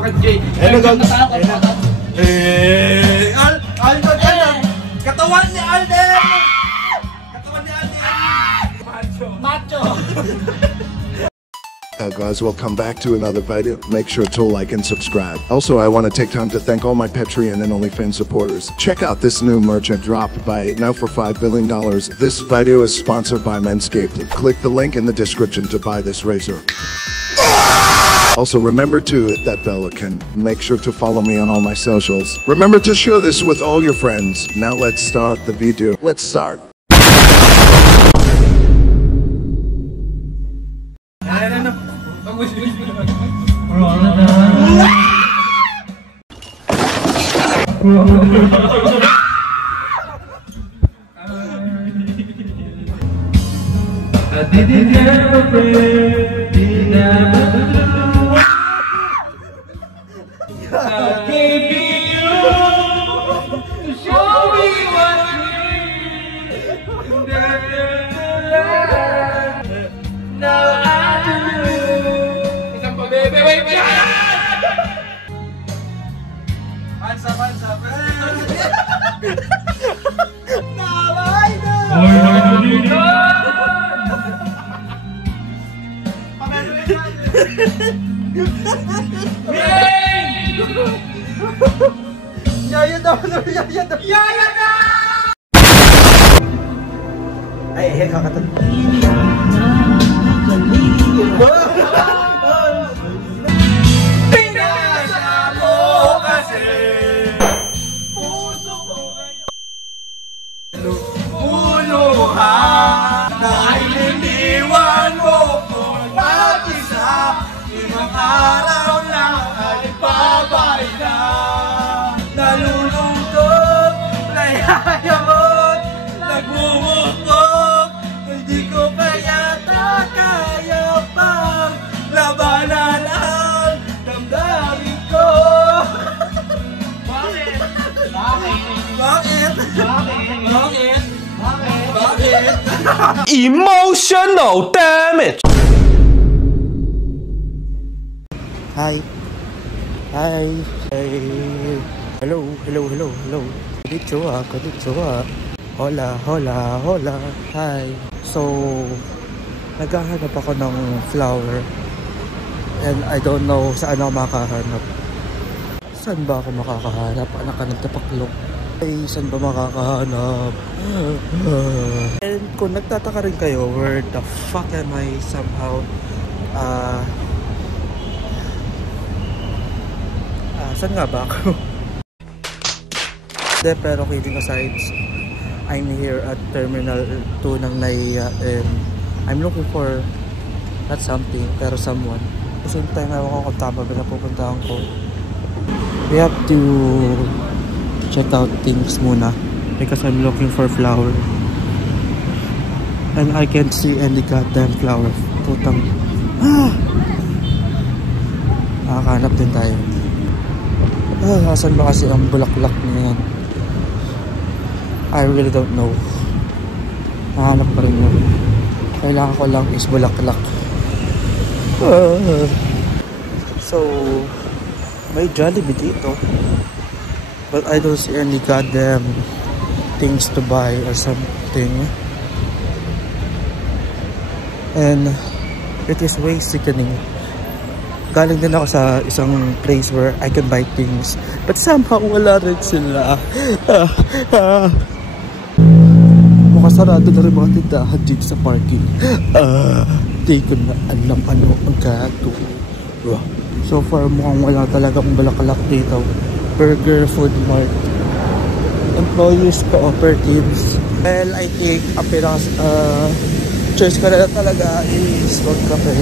Bakit Jay? Alden yan! Katawan ni Alden! Katawan ni Alden! Macho! Guys, welcome back to another video. Make sure to like and subscribe. Also, I want to take time to thank all my Patreon and OnlyFans supporters. Check out this new merch I dropped. Buy it now for $5 billion. This video is sponsored by Manscaped. Click the link in the description to buy this razor. Also, remember to hit that bell icon. Make sure to follow me on all my socials. Remember to share this with all your friends. Now let's start the video. Let's start. Yaya na! Ay, kakatan. Pinasa mo kasi puso ko buluhan dahil iniwan mo ko mag-isa. Limang araw lang ay babay na. Nalulungkot, nayayamot, nagmumukok. Hindi ko pa yata kaya pang labanan ang damdamin ko. Bakit? Bakit? Bakit? Bakit? Emotional damage! Hi. Hi. Hey. Hello, hello, hello, hello. Konnichiwa, konnichiwa. Hola, hola, hola. Hi. So, naghahanap ako ng flower. And I don't know saan ako makakahanap. Saan ba ako makakahanap? Anak ka nagtapaklok. Ay, saan ba makakahanap? And kung nagtataka rin kayo, where the fuck am I somehow saan nga ba ako? Pero kidding aside, I'm here at Terminal 2 ng NAIA and I'm looking for not something, pero someone. Kasi time ewan ko kung tama ba na pupuntahan ko. We have to check out things muna because I'm looking for flower and I can't see any goddamn flower. Putang nakakahanap din tayo. Asan ba kasi ang bulaklak na yan? I really don't know. Nahanap pa rin yun. Kailangan ko lang is bulaklak. So, may Jollibee dito. But I don't see any goddamn things to buy or something. And it is way sickening. Galing din ako sa isang place where I can buy things. But somehow wala rin sila. Mukhang sarado na rin mga tindahan dito sa parking. Di ko na alam ano ang gagawin. So far mukhang wala talagang bulaklak dito. Burger Food Mart. Employees cooperatives. Well, I think choice ko na talaga is magkape.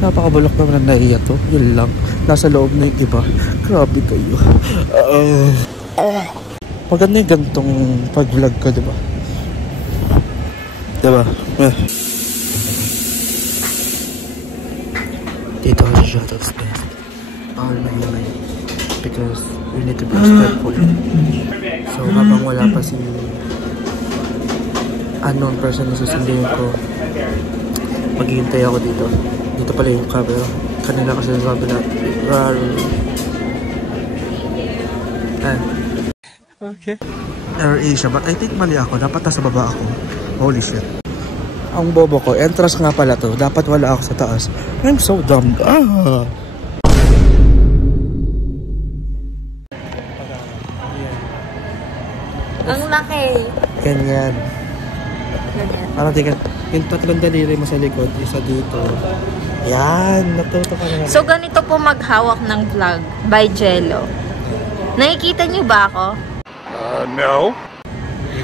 Napakabulok naman na NAIA to. Yun lang. Nasa loob na yung iba. Grabe kayo. Maganda yung gantong pag-vlog ko, diba? Diba? Dito ako sa Shoutouts Best. All my life. Because we need to be respectful. So habang wala pa si unknown person na susunduin ko, maghihintay ako dito. Dito pala yung camera. Kanina kasi sabi na Okay. AirAsia, but I think mali ako. Dapat nasa baba ako. Holy shit. Ang bobo ko, entrance nga pala to. Dapat wala ako sa taas. I'm so dumb. Ang laki. Ganyan. Parang tingnan. Yung tatlong daliri mo sa likod, isa dito. Yan, natuto ka na. So, ganito po maghawak ng vlog by Jello. Nakikita niyo ba ako? No.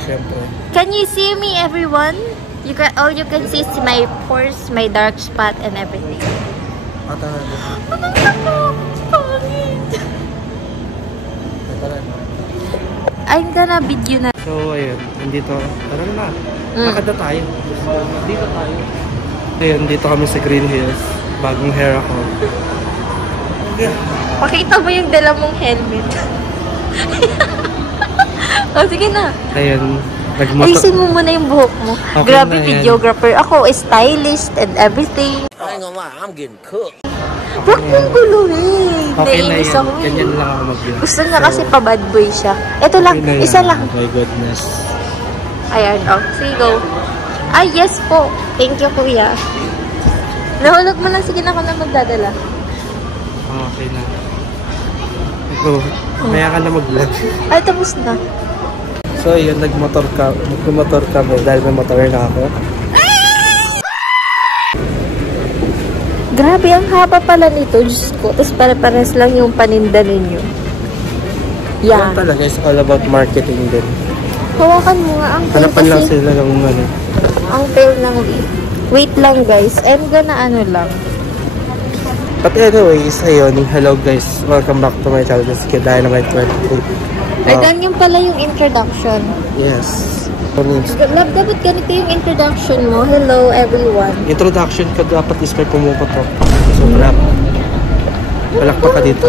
Siyempre. Can you see me, everyone? You can see my pores, my dark spot, and everything. I'm gonna video na. So, ayun. Nandito. Tara na. Lakad na tayo. Dito tayo. Ayun, dito kami sa Green Hills. Bagong hair ako. Pakita mo yung dala mong helmet. Sige na. Ayun. Ayusin mo muna yung buhok mo. Okay. Grabe, videographer. Ako, stylist and everything. I ain't gonna lie, I'm getting cooked. Huwag mong guluhin. Okay na Nainis yan. ako. Ganyan lang ako mag-vlog. Gusto niya kasi pa bad boy siya. Ito lang, Okay na isa yan. lang. Oh my goodness. Ayan, oh. Sige, go. Ay, yes po. Thank you, kuya. Nahulog mo na. Sige na ako na magdadala. Okay na. Ito. Maya ka na mag-vlog. Ay, tapos na. So, yun. Nagmotor kami dahil may motor na ako. Grabe, ang haba pala nito. Diyos ko. Tapos para-pares lang yung paninda ninyo. Yan Yeah. talaga is all about marketing din. Hawakan mo nga. Ang tail Hanapan lang kasi. sila ng ano. Ang tail ng leaf. Wait lang, guys. I'm gonna ano lang. But anyways, ayun. Hello guys. Welcome back to my channel. This is Kid Dynamite 23. Ay, ganyan pala yung introduction. Yes. Love, dapat ganito yung introduction mo. Hello, everyone. Introduction ka dapat is may pumupatok. So, clap. Palakpak ka dito.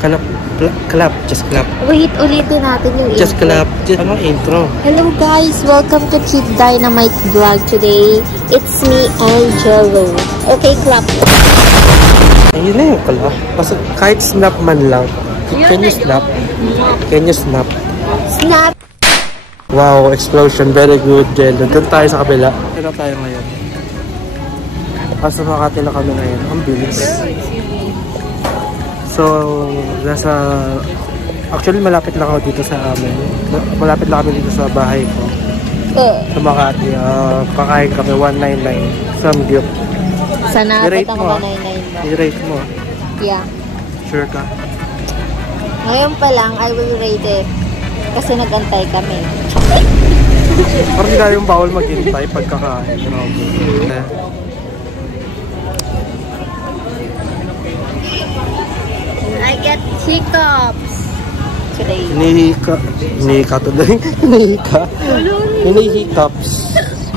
Clap. Clap. Just clap. Wait, ulitin natin yung Just clap. Ano intro? Hello guys, welcome to Kid Dynamite Vlog today. It's me, Angelo. Okay, clap. Ayun na yung clap. Basta kahit snap man lang. Can you snap? Can you snap? Snap! Wow, explosion. Very good, Jello. Doon tayo sa kabila. Kaya tayo ngayon. Basta Makati na kami ngayon. Ang bilis. So, actually malapit lang ako dito sa amin. Malapit lang kami dito sa bahay ko. Sa Makati. Kakain kami 199. Samgyup. Sana I-rate ang mo. 199 ba? I-rate mo. Yeah. Sure ka? Ngayon pa lang, I will rate it. Kasi nagantay kami. Parang hindi tayong bawal maghintay pagkakain. Grabe. I get hiccups today. Hinihika tuloy. Hinihiccups.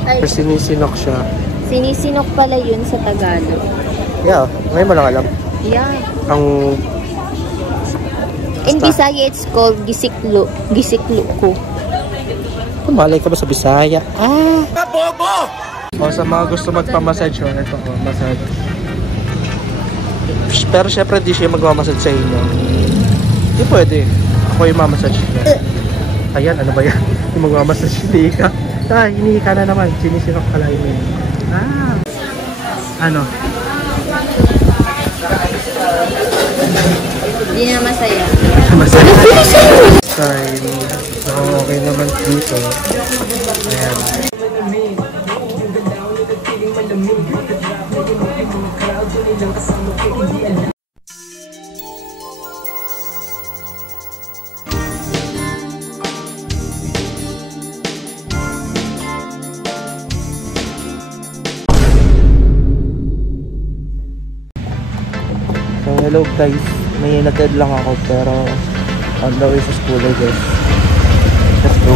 Pero sinisinok siya. Sinisinok pala yun sa Tagalog. Yeah, ngayon mo lang alam. Yeah. Ang In Bisaya, it's called gisiklo. Gisiklo ko. malay ka ba sa Bisaya? Bobo! O sa mga gusto magpamassage, ito ko, massage. Pero syempre di siya magmamassage sa inyo. Hindi pwede. Ako yung mamassage niya. Ayan, ano ba yan? Yung magmamassage, hindi ka. Hindi ka na naman. Sinisinok pala yun. Ano? Hindi na masaya. Masaya. Sorry. So, okay naman dito. Ayan. So, hello guys. May natid lang ako pero on the way sa school I guess. Let's go.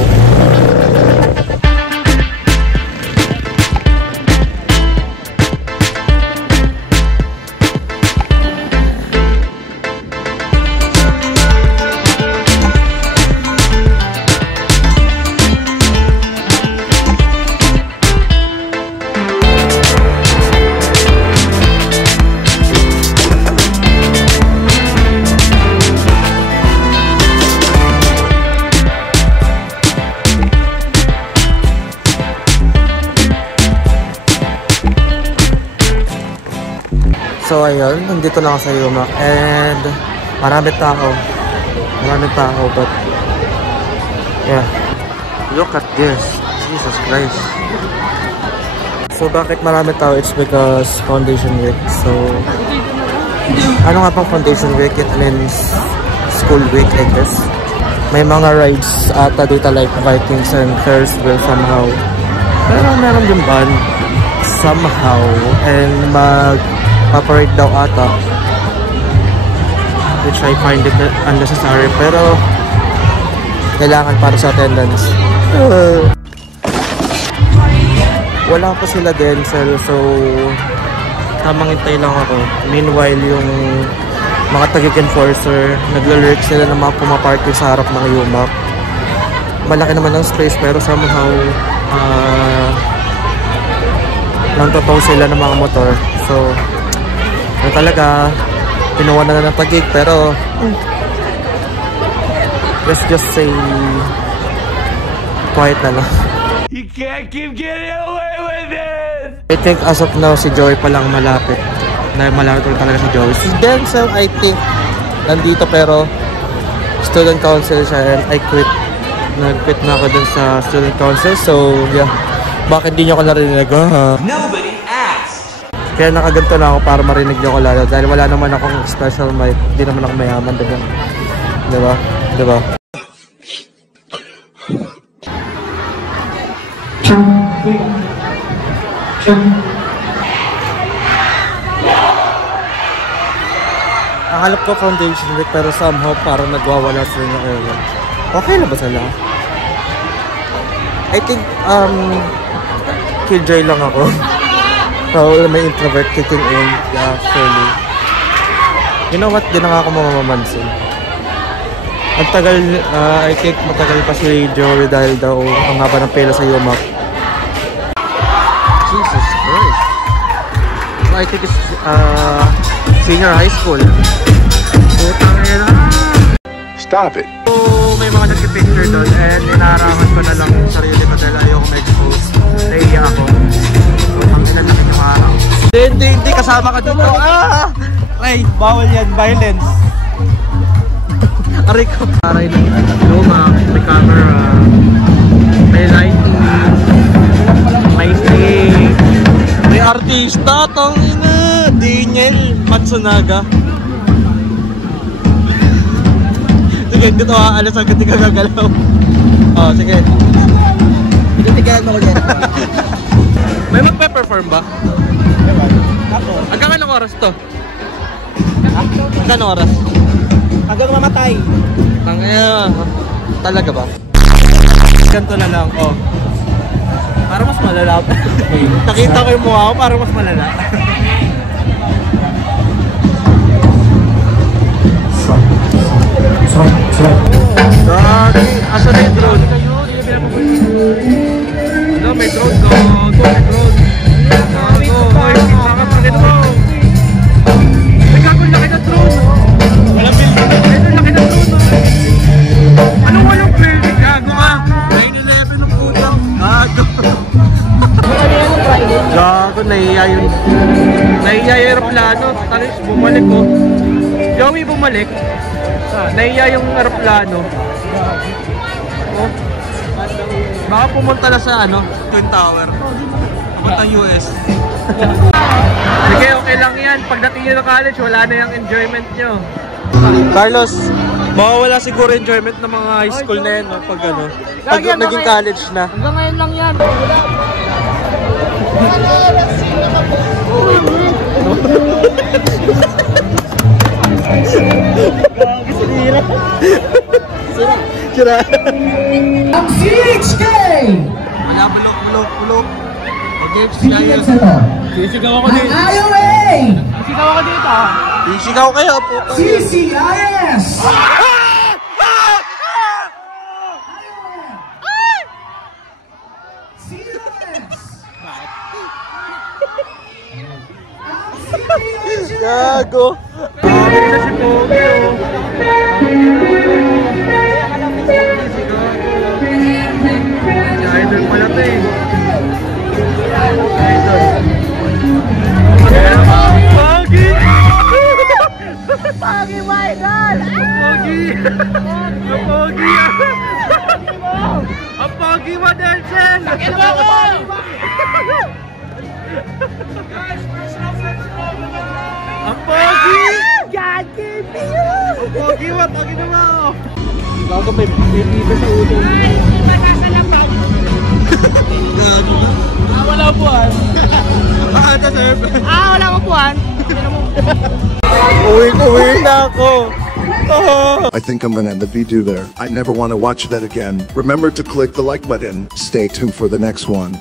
So ayun, nandito na ako sa Yuma. And maraming tao. But yeah. Look at this. Jesus Christ. So bakit marami tao? It's because foundation week. So ano nga pang foundation week? It means school week, I guess. May mga rides ata dito like Vikings and Ferris wheel somehow. Pero meron din ban somehow. And mag-operate daw ata. Which I find it unnecessary. Pero kailangan para sa attendance. Wala pa sila Denzel, so tamang hintay lang ako. Meanwhile, yung mga tagig-enforcer, naglalurk sila ng mga pumaparking sa harap ng Yuma. Malaki naman ang space, pero somehow nang-totow sila ng mga motor. So, yun talaga, pinuha na ng tagig, pero let's just say quiet na lang. You can't keep getting away with it! I think as of now, si Joey pa lang malapit. Malapit rin talaga si Joey. Si Denzel, I think, nandito pero student council siya and I quit. Nag-quit na ako dun sa student council. So, yeah. Bakit di nyo ko narinig? Nobody asked! Kaya nakaganto na ako para marinig nyo ko lalo. Dahil wala naman akong special mic. Di naman ako mayaman. Diba? Diba? Akala ko foundation week pero somehow parang nagwawala sila ng airline. Okay na ba sila? I think killjoy lang ako. So may introvert kicking in. Yeah, surely. You know what? Di na nga ako mamamansin. Ang tagal, I think matagal pa si Joey dahil daw ang haba ng pila sa Yuma. Jesus Christ. So I think it's senior high school. Stop it. So may mga nagpipicture doon and inaaraman ko na lang yung sarili ko dahil ayoko mag-expose. Nahiya ako. So ang inalaki yung araw. Hindi kasama ka dito. Ray, bawal yan. Violence. Aray ko. Aray ng luma, may camera, may lighting, may stage, may artista, tangina, Daniel Matsunaga. Sige, dito alas agad di ka gagalaw. Oh, sige. Titigalan mo ulit. May magpe-perform ba? Hanggang anong oras to? Hanggang anong oras? Hanggang mamatay. Talaga ba? Ganto na lang, oh. Para mas malala. Nakita ko yung mukha ko, para mas malala. Dati, asa na yung drone? Ano, may drone ko. May drone. Bakit mo? May gagawin laki na drone. Walang building. Ito laki na drone. Ano walang building? Gago ka. 9/11 ng putang. Gago. Gago, nahiya yun. Nahiya yung aeroplano. Talis, bumalik ko. Joey, bumalik. Nahiya yung aeroplano. Oh. Baka pumunta na sa Twin Tower. Pumunta US. Sige, okay lang yan. Pagdating nyo ng college, wala na yung enjoyment nyo. Carlos, mawawala siguro enjoyment ng mga high school na yan, no? Pag naging college na. Hanggang ngayon lang yan. Sira. Ang CHK! Wala, bulok. Okay, Sige sa to. sisigaw ako Ang dito. IOA! Sisigaw ako dito. Sisigaw kayo, puto. CCIS! Gago. Sabi na si Pogi, Si Idol pala to eh. Idol. Pogi! Pogi mo, idol! Pogi! Ang pogi! Ang pogi mo, Denzel! Sakit mo ko! Ang pogi! God give me you! Ang pogi mo, pogi mo! Bago may dito sa ulo. Ay, matasa lang ba? Wala upuan. Paano, sir? Wala upuan. Uwi na ako. I think I'm gonna end the video there. I never want to watch that again. Remember to click the like button. Stay tuned for the next one.